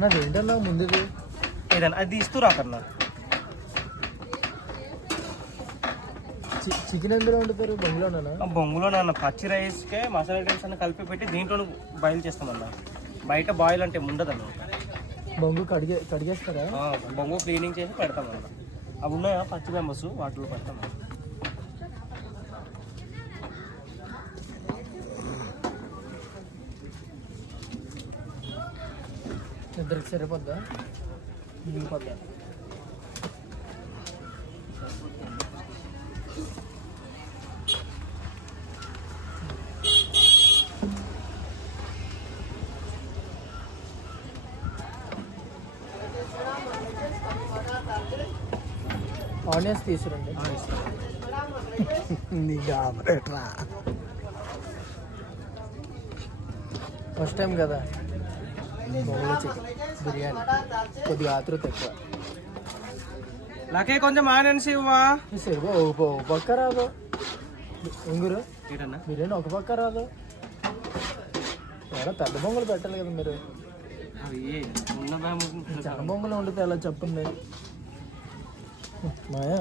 నాది ఏంటన్నా ముందుది ఏదన్నా అది ఇస్తురా కన్నా. చికెన్ ఎందులో వండుతారు? బొంగులోనా? బొంగులోనే అన్న. పచ్చి రైస్కే మసాలా ఐటమ్స్ అన్న కలిపి పెట్టి దీంట్లో బాయిల్ చేస్తామన్న. బయట బాయిల్ అంటే ఉండదన్న. బొంగు కడిగేస్తారా? బొంగు క్లీనింగ్ చేసి పెడతామన్న. అవి ఉన్నాయా పచ్చి మెంబర్స్, వాటిలో పెడతామన్న. ఇద్దరికి సరిపోద్దా? మిగిలిపోద్దా? ఆనియన్స్ తీసుకురండి. ఫస్ట్ టైం కదా బొంగులో చికెన్ బిర్యానీ, కొద్దిగా ఆతృత ఎక్కువ. నాకే కొంచెం ఆనియన్స్ ఇవ్వా. సరిపో ఒక పక్క రాదు ఉంగురు బిర్యానీ, ఒక పక్క రాదు. ఎలా పెద్ద బొంగులు పెట్టాలి కదా మీరు. చిన్న బొంగులు వండితే ఎలా చెప్పండి మాయా.